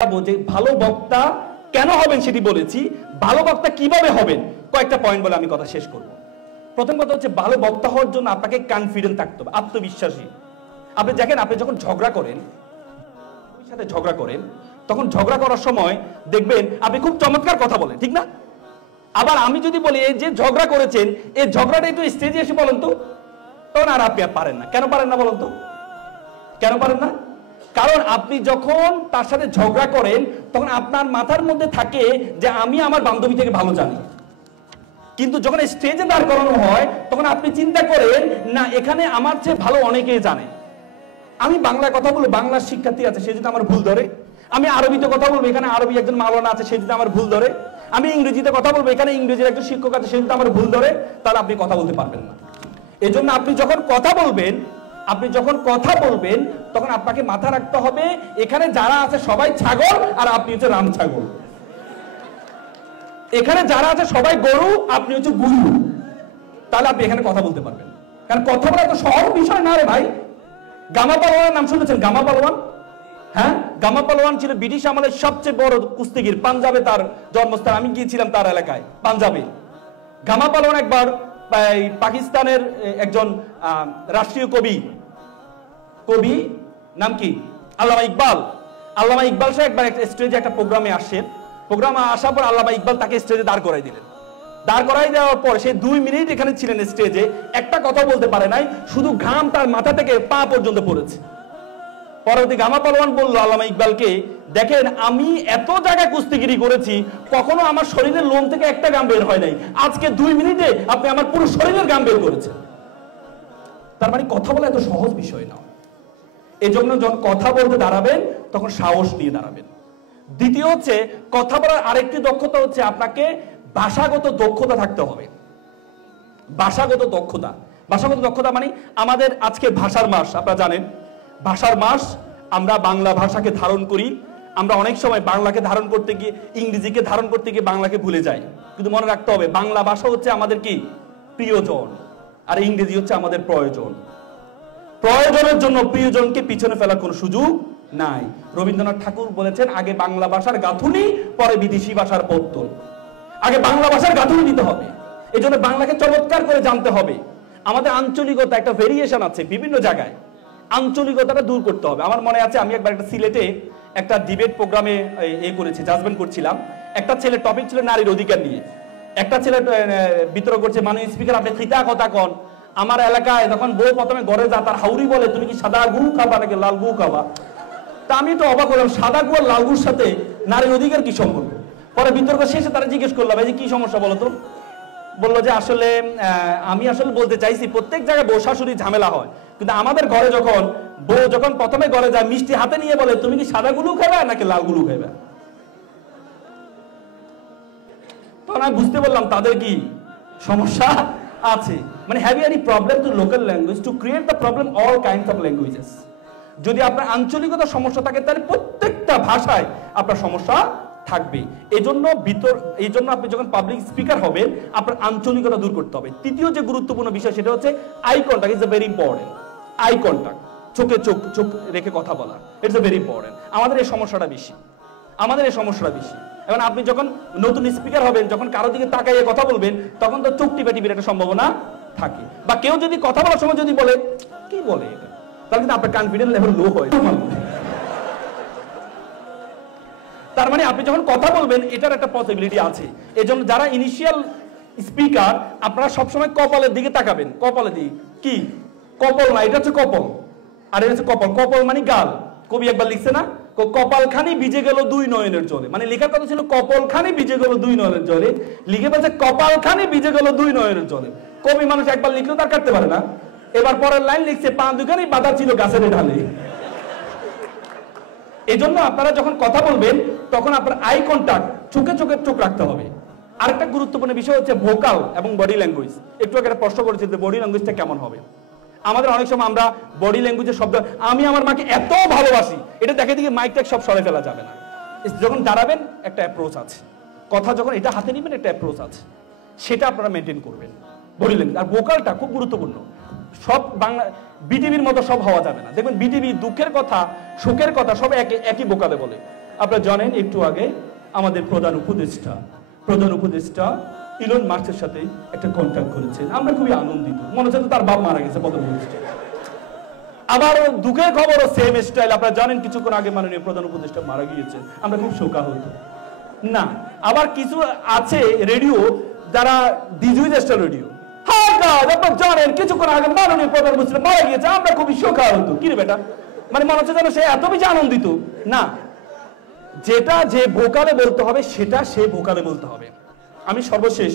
যে ভালো বক্তা কেন হবেন সেটি বলেছি, ভালো বক্তা কিভাবে হবেন কয়েকটা পয়েন্ট বলে আমি কথা শেষ করব। প্রথম কথা হচ্ছে ভালো বক্তা হওয়ার জন্য আপনাকে কনফিডেন্ট থাকতে হবে, আত্মবিশ্বাসী। আপনি দেখেন, আপনি যখন ঝগড়া করেন, সাথে ঝগড়া করেন, তখন ঝগড়া করার সময় দেখবেন আপনি খুব চমৎকার কথা বলেন, ঠিক না? আবার আমি যদি বলি এই যে ঝগড়া করেছেন, এই ঝগড়াটা একটু স্টেজে এসে বলেন তো, তখন আর আপনি পারেন না। কেন পারেন না বলেন তো? কেন পারেন না? কারণ আপনি যখন তার সাথে ঝগড়া করেন তখন আপনার মাথার মধ্যে থাকে যে আমি আমার বান্ধবী থেকে ভালো জানি, কিন্তু যখন স্টেজে দাঁড় করানো হয় তখন আপনি চিন্তা করেন না, এখানে আমার চেয়ে ভালো অনেকেই জানে। আমি বাংলায় কথা বলবো, বাংলার শিক্ষার্থী আছে, সে যদি আমার ভুল ধরে। আমি আরবিতে কথা বলবো, এখানে আরবি একজন মাওলানা আছে, সে যদি আমার ভুল ধরে। আমি ইংরেজিতে কথা বলবো, এখানে ইংরেজির একজন শিক্ষক আছে, সে যদি আমার ভুল ধরে, তাহলে আপনি কথা বলতে পারবেন না। এজন্য আপনি যখন কথা বলবেন, তখন আপনাকে মাথা রাখতে হবে এখানে যারা আছে সবাই ছাগল আর আপনি হচ্ছে রাম ছাগল। এখানে যারা আছে সবাই গরু, আপনি হচ্ছে গুরু। তাহলে আপনি এখানে কথা বলতে পারবেন। কারণ কথা বলা তো সহজ বিষয় না রে ভাই। গামা পালোয়ানের নাম শুনেছেন? গামা পালোয়ান, হ্যাঁ, গামা পালোয়ান ছিল ব্রিটিশ আমলের সবচেয়ে বড় কুস্তিগির। পাঞ্জাবে তার জন্মস্থান, আমি গিয়েছিলাম তার এলাকায়, পাঞ্জাবে। গামা পালোয়ান একবার পাকিস্তানের একজন রাষ্ট্রীয় কবি নাম কি, আল্লামা ইকবাল সাহেব একবার একটা স্টেজে একটা প্রোগ্রামে আসেন। প্রোগ্রামে আসার পর আল্লামা ইকবাল তাকে স্টেজে দাঁড় করাই দিলেন। দাঁড় করাই দেওয়ার পর সে 2 মিনিট এখানে ছিলেন স্টেজে, একটা কথা বলতে পারে নাই, শুধু ঘাম তার মাথা থেকে পা পর্যন্ত পড়েছে। পরবর্তী গামা পালোয়ান বলল আল্লামা ইকবালকে, দেখেন আমি এত জায়গায় কুস্তিগিরি করেছি, কখনো আমার শরীরের লোম থেকে একটা ঘাম বের হয় নাই, আজকে 2 মিনিটে আপনি আমার পুরো শরীরের ঘাম বের করেছেন। তার মানে কথা বলা এত সহজ বিষয় না। এই জন্য যখন কথা বলতে দাঁড়াবেন তখন সাহস নিয়ে দাঁড়াবেন। দ্বিতীয় হচ্ছে, কথা বলার আরেকটি দক্ষতা হচ্ছে আপনাকে ভাষাগত দক্ষতা থাকতে হবে। ভাষাগত দক্ষতা মানে আমাদের আজকে ভাষার মাস, আপনারা জানেন ভাষার মাস। আমরা বাংলা ভাষাকে ধারণ করি, আমরা অনেক সময় বাংলাকে ধারণ করতে গিয়ে ইংরেজিকে ধারণ করতে গিয়ে বাংলাকে ভুলে যাই। কিন্তু মনে রাখতে হবে বাংলা ভাষা হচ্ছে আমাদের কি প্রিয়জন, আর ইংরেজি হচ্ছে আমাদের প্রয়োজন। প্রয়োজনের জন্য প্রিয়জনকে পিছনে ফেলার কোনো সুযোগ নাই। রবীন্দ্রনাথ ঠাকুর বলেছেন, আগে বাংলা ভাষার গাঁথুনি, পরে বিদেশি ভাষার পত্তন। আগে বাংলা ভাষার গাঁথুনি দিতে হবে। এই জন্য বাংলাকে চমৎকার করে জানতে হবে। আমাদের আঞ্চলিকতা একটা ভেরিয়েশন আছে বিভিন্ন জায়গায়, আঞ্চলিকতাটা দূর করতে হবে। আমার মনে আছে আমি একবার একটা সিলেটে একটা ডিবেট প্রোগ্রামে করেছি, জাজমেন্ট করছিলাম। একটা ছেলে টপিক ছিল নারীর অধিকার নিয়ে। একটা ছেলে বিতর্ক করছে, মাননীয় স্পিকার আপনি খিতা কথা কন, আমার এলাকায় যখন বউ প্রথমে ঘরে যা তার হাউরি বলে তুমি কি সাদা গু খাবা নাকি লাল গু খাবা। তা আমি তো অবাক হলাম, সাদা গু আর লাল গুর সাথে নারীর অধিকার কি সম্পর্ক? পরে বিতর্ক শেষে তারা জিজ্ঞেস করলাম, এই যে কি সমস্যা বলো তো? বললো যে আসলে আমি আসলে বলতে চাইছি প্রত্যেক জায়গায় বউ শাশুড়ি ঝামেলা হয়, কিন্তু আমাদের ঘরে যখন বউ যখন প্রথমে ঘরে যায় মিষ্টি হাতে নিয়ে বলে তুমি কি সাদা গুলু খাবে নাকি লাল গুলু খাবে, তখন আমি বুঝতে পারলাম তাদের কি সমস্যা আছে। মানে have you any problem to local language to create the problem all kinds of languages. যদি আপনার আঞ্চলিকতার সমস্যা থাকে তাহলে প্রত্যেকটা ভাষায় আপনার সমস্যা থাকবে। এই জন্য আপনি যখন পাবলিক স্পিকার হবেন আপনার আঞ্চলিকতা দূর করতে হবে। তৃতীয় যে গুরুত্বপূর্ণ বিষয় সেটা হচ্ছে eye contact is very important. Eye contact, চোখ রেখে কথা বলা, ইটস ভেরি ইম্পর্টেন্ট। আমাদের এই সমস্যাটা বেশি। এবং আপনি যখন নতুন স্পিকার হবেন, যখন কারো দিকে তাকাইয়ে কথা বলবেন, তখন তো চোখ টিপাটিপির একটা সম্ভাবনা থাকে। বা কেউ যদি কথা বলার সময় যদি বলে কি বলে এটা, তাহলে কিন্তু আপনার কনফিডেন্স লেভেল লো হয়। তার মানে আপনি যখন কথা বলবেন এটার একটা পসিবিলিটি আছে। এই জন্য যারা ইনিশিয়াল স্পিকার, আপনারা সবসময় কপালের দিকে তাকাবেন। কপালের দিকে কি কপাল না, এটা হচ্ছে কপাল, আর এটা হচ্ছে কপাল। কপাল মানে গাল। কবি একবার লিখছে না, কপালখানি ভিজে গেল 2 নয়নের জলে। মানে লেখার কথা ছিল কপালখানি ভিজে গেল 2 নয়নের জলে, লিখে বলছে কপালখানি ভিজে গেল 2 নয়নের জলে। কবি মানুষ একবার লিখলেও তার কাটতে পারে না। এবার পরের লাইন লিখছে পা দুখানি বাধা ছিল গাছের ঢালে। এই জন্য আপনারা যখন কথা বলবেন তখন আপনার আই কন্টাক্ট, চোখ রাখতে হবে। আরেকটা গুরুত্বপূর্ণ বিষয় হচ্ছে ভোকাল এবং বডি ল্যাঙ্গুয়েজ। একটু আগে একটা প্রশ্ন করেছি যে বডি ল্যাঙ্গুয়েজটা কেমন হবে। আমাদের অনেক সময় আমরা বডি ল্যাঙ্গুয়েজের শব্দ, আমি আমার মাকে এত ভালোবাসি, এটা দেখে দিকে মাইক ট্যাক সব সরে ফেলা যাবে না। যখন দাঁড়াবেন একটা অ্যাপ্রোচ আছে, কথা যখন এটা হাতে নিবেন একটা অ্যাপ্রোচ আছে, সেটা আপনারা মেনটেন করবেন বডি ল্যাঙ্গুয়েজ। আর ভোকালটা খুব গুরুত্বপূর্ণ। সব বাংলা বিটিভির মতো সব হওয়া যাবে না। দেখবেন বিটিভি দুঃখের কথা সুখের কথা সব একই বোকালে বলে। আপনারা জানেন একটু আগে আমাদের প্রধান উপদেষ্টা ইলন মাস্কের সাথে একটা কন্ট্যাক্ট করেছেন। আমরা খুবই আনন্দিত, মনে হচ্ছে তার বাপ মারা গেছে প্রধান উপদেষ্টা। আবার দুঃখের খবরও সেম স্টাইল, আপনারা জানেন কিছুক্ষণ আগে মাননীয় প্রধান উপদেষ্টা মারা গিয়েছেন, আমরা খুব শোকাহত। না, আবার কিছু আছে রেডিও যারা ডিজিটাল রেডিও, হ্যাঁ আপনারা জানেন কিছুক্ষণ আগে মাননীয় প্রধান উপদেষ্টা মারা গিয়েছে, আমরা খুবই শোকাহত। কি রে বেটা, মানে মনে হচ্ছে যেন সে এত বেশি আনন্দিত। না, যেটা যে ভোকালে বলতে হবে সেটা সে ভোকালে বলতে হবে। আমি সর্বশেষ